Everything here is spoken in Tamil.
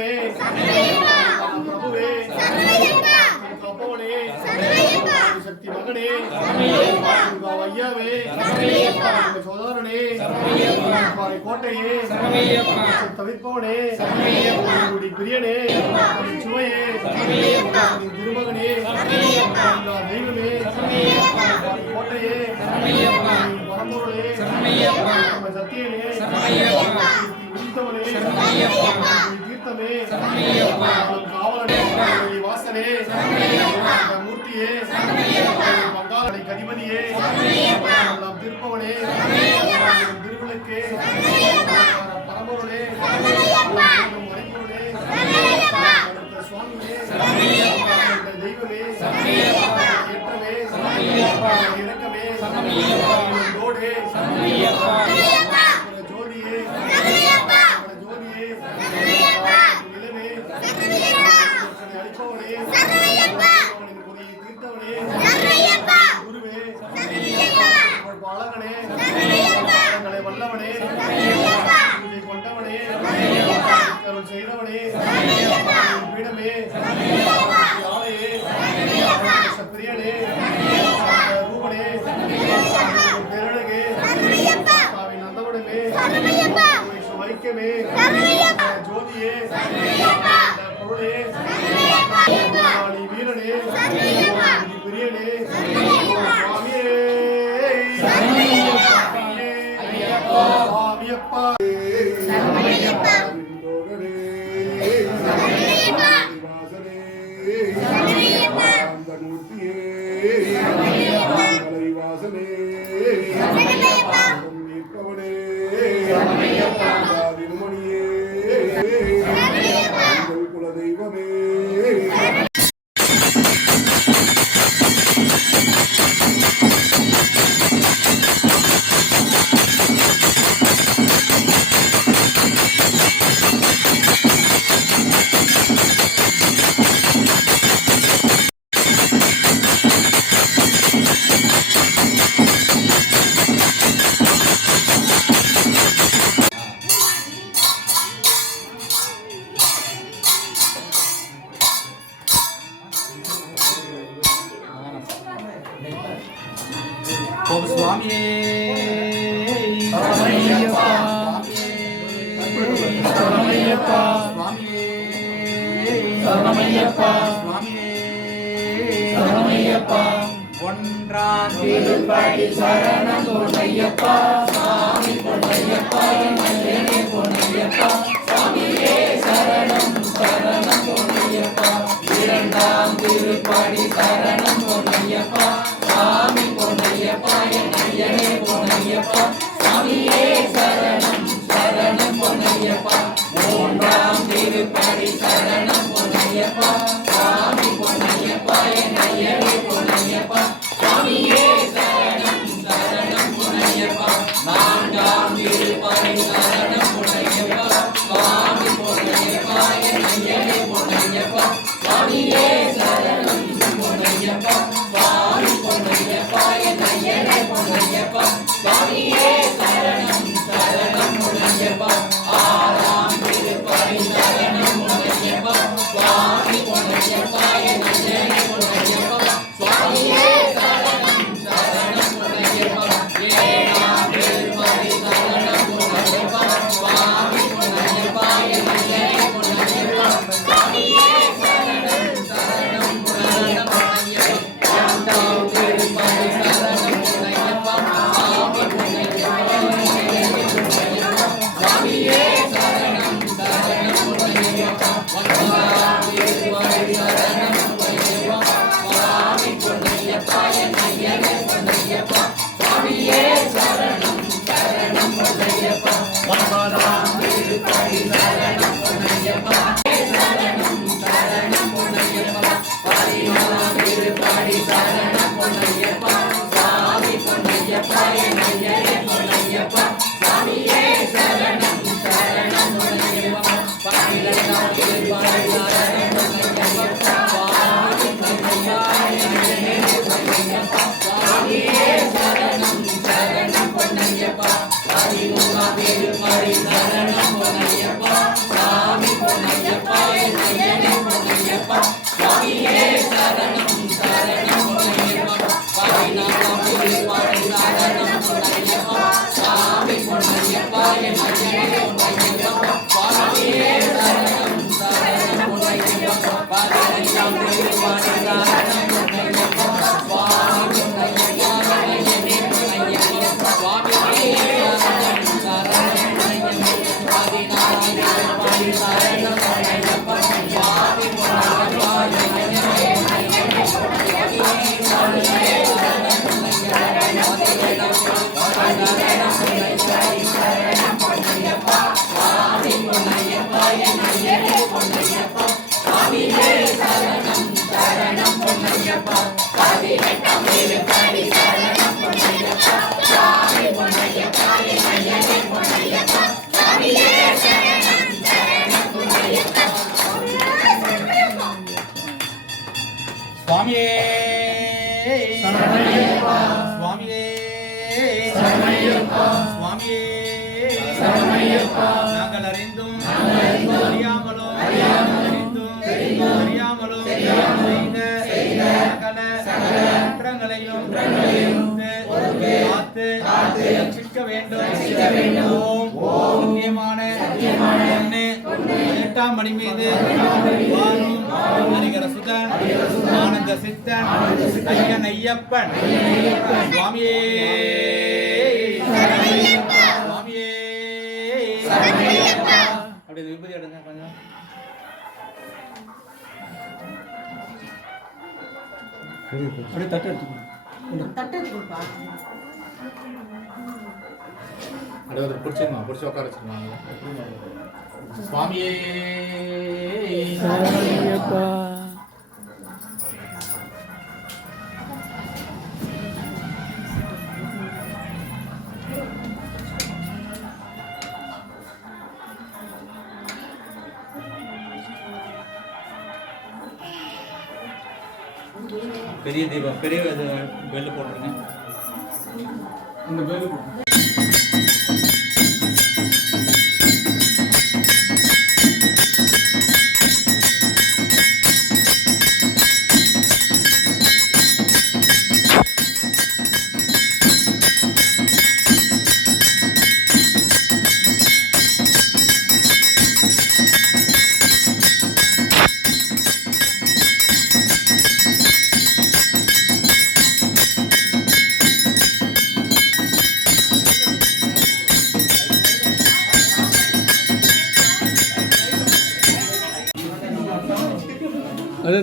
சரணமே பிரபுவே கப்பவனே சக்தி மகனே ஐயாவே சோதரனே கோட்டையே தவிர்ப்பவனே பிரியனே சுவையே திருமகனே தெய்வமே கோட்டையே பரம்பொருளே சத்தியனே தீர்த்தமே காவலனே வாசனே மூர்த்தியே பங்காளனை கதிபதியே திருப்பவனே திருவிளக்கே பரம்பொருளே மறைப்பொருளே சுவாமியே தெய்வமே ஏற்றமே இறக்கமே ஜோடே ஜோதியே ஜோதியே நிலமே அளிப்பவனே தீர்த்தவனே குருவே அழகனே வல்லவனே கொண்டவனே அருள் செய்தவனே பீடமே ஆலையே பிரியனே ரூபனே பேரழகே நந்தவனமே வைக்கமே ஜோதியே பொருளே வீரனே பிரியனே சுவாமியே சுவாமியப்பா குலதெய்வமே ஓம் சுவாமியே சரணமையப்பா சுவாமியே சரணமையப்பா சுவாமியே சரணமையப்பா ஒன்றாம் திருப்படி சரணம் பொன்னையப்பா சுவாமி பொன்னையப்பா நல்லனே பொன்னையப்பா சுவாமியே சரணம் சரணம் பொன்னையப்பா இரண்டாம் திருப்படி சரணம் பொன்னையப்பா சுவாமி பொன்னையப்பா ஐயனே பொன்னையப்பா சுவாமியே சரணம் சரணம் பொன்னையப்பா மூன்றாம் திருப்படி சரணம் பொன்னையப்பா சுவாமி பொன்னையப்பா ஐயனே பொன்னையப்பா சுவாமியே சரணம் சரணம் பொன்னையப்பா நான்காம் திருப்படி சரணம் பொன்னையப்பா சுவாமி பொன்னையப்பா ஐயனே பொன்னையப்பா சுவாமியே சரணம் பொன்னையப்பா சுவாமி பொன்னையப்பா ஐயனே பொன்னையப்பா சுவாமியே சரணம் சரணம் பொன்னையப்பா ஆறாம் திருப்படி சரணம் பொன்னையப்பா சுவாமி பொன்னையப்பா ஐயனே பொன்னையப்பா சுவாமியே சரணம் சரணம் பொன்னையப்பா ஏழாம் திருப்படி சரணம் பொன்னையப்பா சுவாமி பொன்னையப்பா ஐயனே பொன்னையப்பா சுவாமியே சரணம் சரணம் பொன்னையப்பா இரண்டாம் திருப்படி சரணம் பொன்னையப்பா சுவாமி பொன்னையப்பா சுவாமியே சரணம் சரணம் பொன்னையப்பா ஒன்பதாம் திருப்படி சரணம் பொன்னையப்பா சுவாமி பொன்னையப்பா ஐயனே பொன்னையப்பா சுவாமியே சரணம் சரணம் பொன்னையப்பா ஒன்பதாம் திருப்படி சரணம் பொன்னையப்பா சரணம் சரணம் பொன்னையப்பா பதினோராம் திருப்படி சரணம் பொன்னையப்பா சுவாமி பொன்னையப்பா ஐயனே பொன்னையப்பா சுவாமியே சரணம் சரணம் பொன்னையப்பா பன்னிரண்டாம் திருப்படி சரணம் பொன்னையப்பா சுவாமி பொன்னையப்பா ஐயனே பொன்னையப்பா சுவாமியே சரணம் சரணம் பொன்னையப்பா பதிமூன்றாம் திருப்படி சரணம் பொன்னையப்பா சுவாமி பொன்னையப்பா நாங்கள் அறிந்தும் அறியாமலும் அறிந்தும் அறியாமலும் செய்த சகல குற்றங்களையும் காத்து ரட்சிக்க வேண்டும். ஓம் சத்தியமான பொண்ணு 8ஆம் மணி மீது வாழும் ஹரிகர சுதன் ஆனந்த சித்தன் ஐயன் ஐயப்பன் சுவாமியே சுவாமியே. அப்படி விபூதி எடுங்க கொஞ்சம். அப்படியே தட்டு எடுத்துக்கணும். அப்படியே பிடிச்சிருமா பிடிச்சி உட்கார வச்சுருவாங்க. சுவாமியே பெரிய தீபம் பெரிய பெல்லு போட்டுருங்க. இந்த பெல்லு போட்டு ada